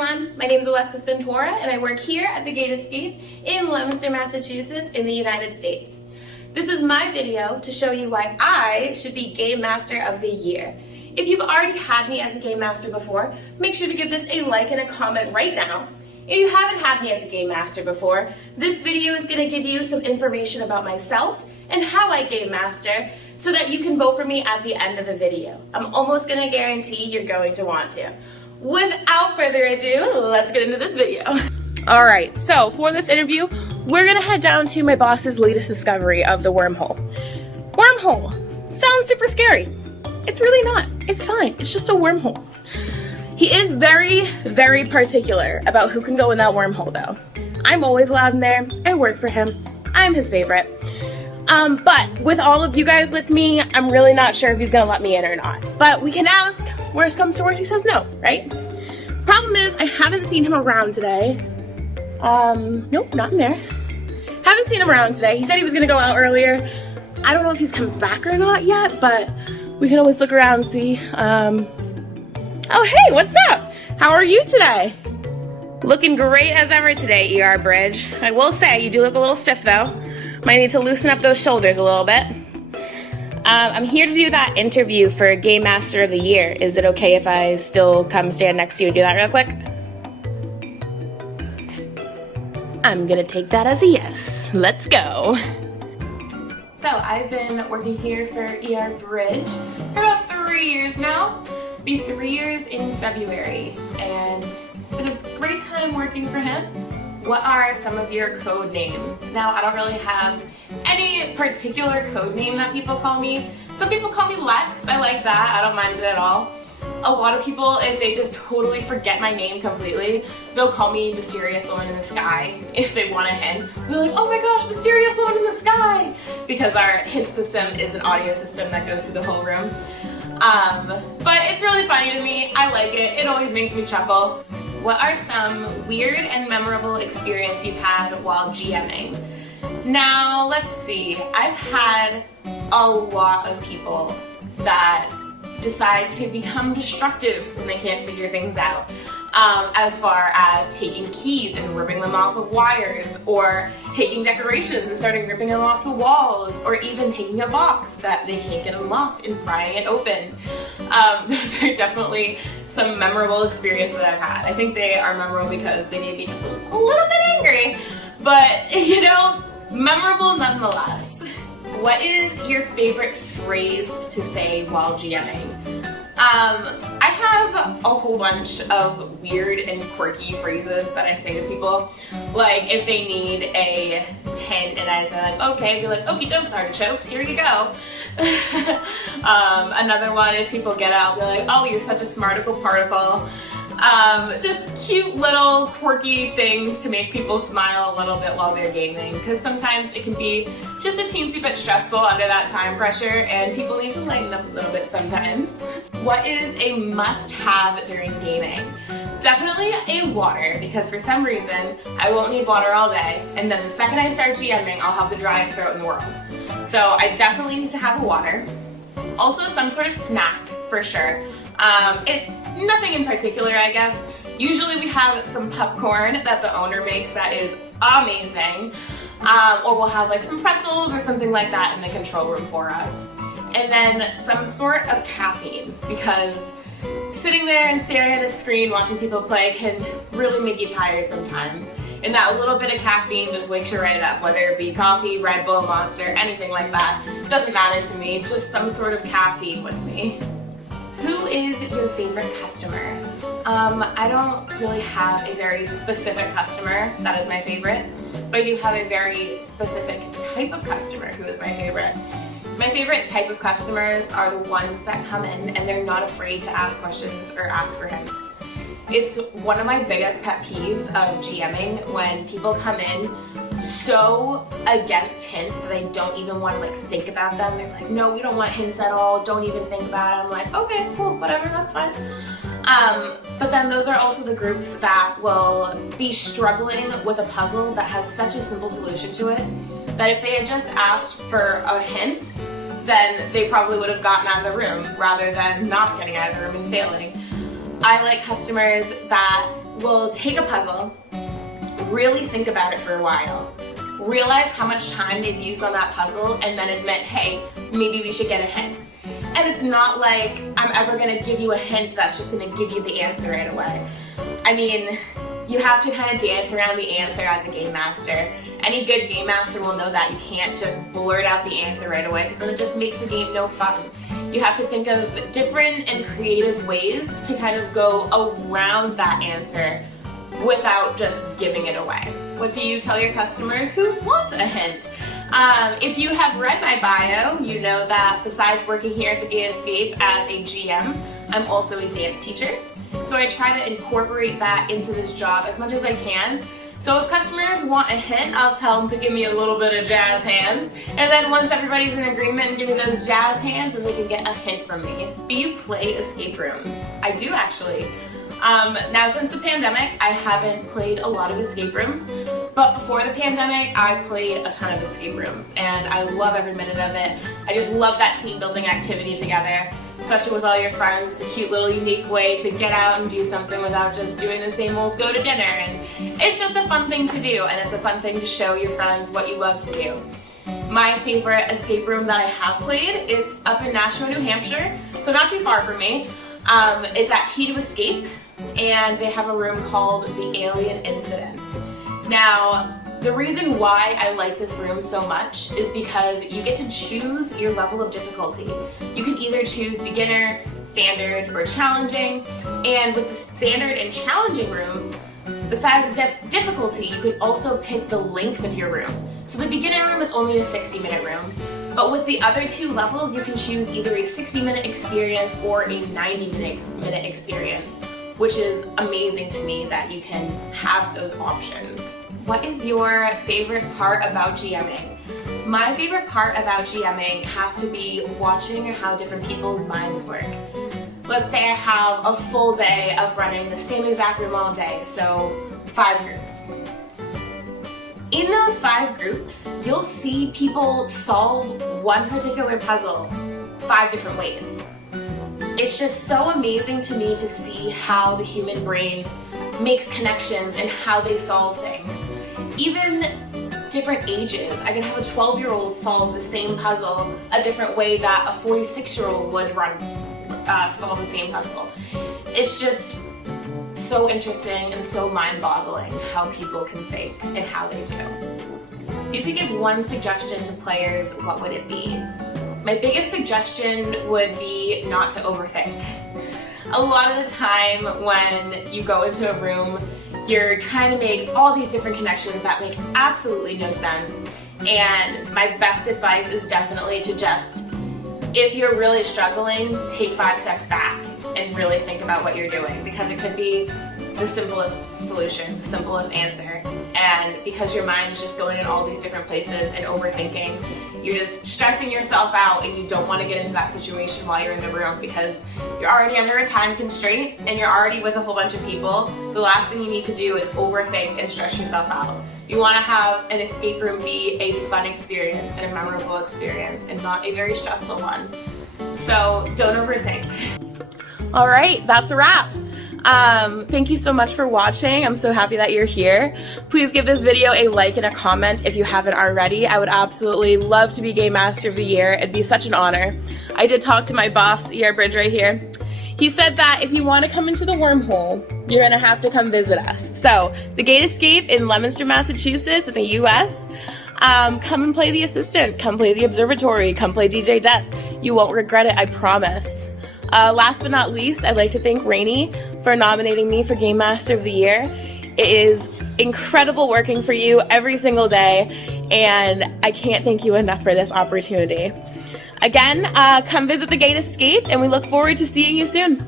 everyone, my name is Alexis Ventura and I work here at the Gate Escape in Leominster, Massachusetts in the United States. This is my video to show you why I should be Game Master of the Year. If you've already had me as a Game Master before, make sure to give this a like and a comment right now. If you haven't had me as a Game Master before, this video is going to give you some information about myself and how I Game Master so that you can vote for me at the end of the video. I'm almost going to guarantee you're going to want to. Without further ado, let's get into this video. All right, so for this interview, we're gonna head down to my boss's latest discovery of the wormhole. Wormhole sounds super scary. It's really not. It's fine. It's just a wormhole. He is very, very particular about who can go in that wormhole, though. I'm always allowed in there. I work for him. I'm his favorite. But with all of you guys with me, I'm really not sure if he's gonna let me in or not. But we can ask. Worst comes to worst, he says no, right? Problem is, I haven't seen him around today. Nope, not in there. Haven't seen him around today. He said he was gonna go out earlier. I don't know if he's come back or not yet, but we can always look around and see. Oh, hey, what's up? How are you today? Looking great as ever today, ER Bridge. I will say, you do look a little stiff though. Might need to loosen up those shoulders a little bit. I'm here to do that interview for Game Master of the Year. Is it okay if I still come stand next to you and do that real quick? I'm gonna take that as a yes. Let's go. So I've been working here for ER Bridge for about 3 years now. It'll be 3 years in February, and it's been a great time working for him. What are some of your code names? Now, I don't really have any particular code name that people call me. Some people call me Lex. I like that. I don't mind it at all. A lot of people, if they just totally forget my name completely, they'll call me Mysterious Woman in the Sky if they want a hint. They're like, oh my gosh, Mysterious Woman in the Sky! Because our hint system is an audio system that goes through the whole room. But it's really funny to me. I like it. It always makes me chuckle. What are some weird and memorable experiences you've had while GMing? Now, let's see. I've had a lot of people that decide to become destructive when they can't figure things out. As far as taking keys and ripping them off of wires, or taking decorations and starting ripping them off the walls, or even taking a box that they can't get unlocked and prying it open. Those are definitely some memorable experiences that I've had. I think they are memorable because they made me just a little bit angry, but you know, memorable nonetheless. What is your favorite phrase to say while GMing? I have a whole bunch of weird and quirky phrases that I say to people. Like if they need a hint and I say like, okay, I'd be like, okie dokes, artichokes, here you go. Another one, if people get out, I'll be like, oh, you're such a smarticle particle. Just cute little quirky things to make people smile a little bit while they're gaming, because sometimes it can be just a teensy bit stressful under that time pressure and people need to lighten up a little bit sometimes. What is a must-have during gaming? Definitely a water, because for some reason I won't need water all day, and then the second I start GMing I'll have the driest throat in the world. So I definitely need to have a water. Also some sort of snack for sure. Nothing in particular, I guess. Usually we have some popcorn that the owner makes that is amazing. Or we'll have like some pretzels or something like that in the control room for us. And then some sort of caffeine, because sitting there and staring at a screen watching people play can really make you tired sometimes. And that little bit of caffeine just wakes you right up, whether it be coffee, Red Bull, Monster, anything like that. Doesn't matter to me, just some sort of caffeine with me. Who is your favorite customer? I don't really have a very specific customer that is my favorite, but I do have a very specific type of customer who is my favorite. My favorite type of customers are the ones that come in and they're not afraid to ask questions or ask for hints. It's one of my biggest pet peeves of GMing when people come in so against hints they don't even want to like think about them. They're like, no, we don't want hints at all, don't even think about it. I'm like, okay, cool, whatever, that's fine. But then those are also the groups that will be struggling with a puzzle that has such a simple solution to it that if they had just asked for a hint, then they probably would have gotten out of the room rather than not getting out of the room and failing. I like customers that will take a puzzle, really think about it for a while, realize how much time they've used on that puzzle, and then admit, hey, maybe we should get a hint. And it's not like I'm ever gonna give you a hint that's just gonna give you the answer right away. I mean, you have to kind of dance around the answer as a game master. Any good game master will know that you can't just blurt out the answer right away, because then it just makes the game no fun. You have to think of different and creative ways to kind of go around that answer without just giving it away. What do you tell your customers who want a hint? If you have read my bio, you know that besides working here at the Escape as a GM, I'm also a dance teacher. So I try to incorporate that into this job as much as I can. So if customers want a hint, I'll tell them to give me a little bit of jazz hands. And then once everybody's in agreement and give me those jazz hands, and they can get a hint from me. Do you play escape rooms? I do, actually. Now since the pandemic, I haven't played a lot of escape rooms, but before the pandemic, I played a ton of escape rooms, and I love every minute of it. I just love that team building activity together, especially with all your friends. It's a cute little unique way to get out and do something without just doing the same old go to dinner, and it's just a fun thing to do, and it's a fun thing to show your friends what you love to do. My favorite escape room that I have played, it's up in Nashua, New Hampshire, so not too far from me. It's at Key to Escape, and they have a room called the Alien Incident. Now, the reason why I like this room so much is because you get to choose your level of difficulty. You can either choose beginner, standard, or challenging, and with the standard and challenging room, besides the difficulty, you can also pick the length of your room. So the beginner room is only a 60-minute room, but with the other two levels, you can choose either a 60-minute experience or a 90-minute experience, which is amazing to me that you can have those options. What is your favorite part about GMing? My favorite part about GMing has to be watching how different people's minds work. Let's say I have a full day of running the same exact room all day, so 5 groups. In those 5 groups, you'll see people solve one particular puzzle 5 different ways. It's just so amazing to me to see how the human brain makes connections and how they solve things. Even different ages. I can have a 12-year-old solve the same puzzle a different way that a 46-year-old would solve the same puzzle. It's just so interesting and so mind-boggling how people can think and how they do. If you could give one suggestion to players, what would it be? My biggest suggestion would be not to overthink. A lot of the time when you go into a room, you're trying to make all these different connections that make absolutely no sense. And my best advice is definitely to just, if you're really struggling, take 5 steps back and really think about what you're doing, because it could be the simplest solution, the simplest answer. And because your mind is just going in all these different places and overthinking, you're just stressing yourself out, and you don't want to get into that situation while you're in the room, because you're already under a time constraint and you're already with a whole bunch of people. The last thing you need to do is overthink and stress yourself out. You want to have an escape room be a fun experience and a memorable experience, and not a very stressful one. So don't overthink. All right, that's a wrap. Thank you so much for watching. I'm so happy that you're here. Please give this video a like and a comment if you haven't already. I would absolutely love to be Game Master of the Year. It'd be such an honor. I did talk to my boss, ER Bridge right here. He said that if you want to come into the wormhole, you're going to have to come visit us. So, the Gate Escape in Leominster, Massachusetts in the US. Come and play the assistant. Come play the observatory. Come play DJ Death. You won't regret it, I promise. Last but not least, I'd like to thank Rainey for nominating me for Game Master of the Year. It is incredible working for you every single day, and I can't thank you enough for this opportunity. Again, come visit the Gate Escape, and we look forward to seeing you soon.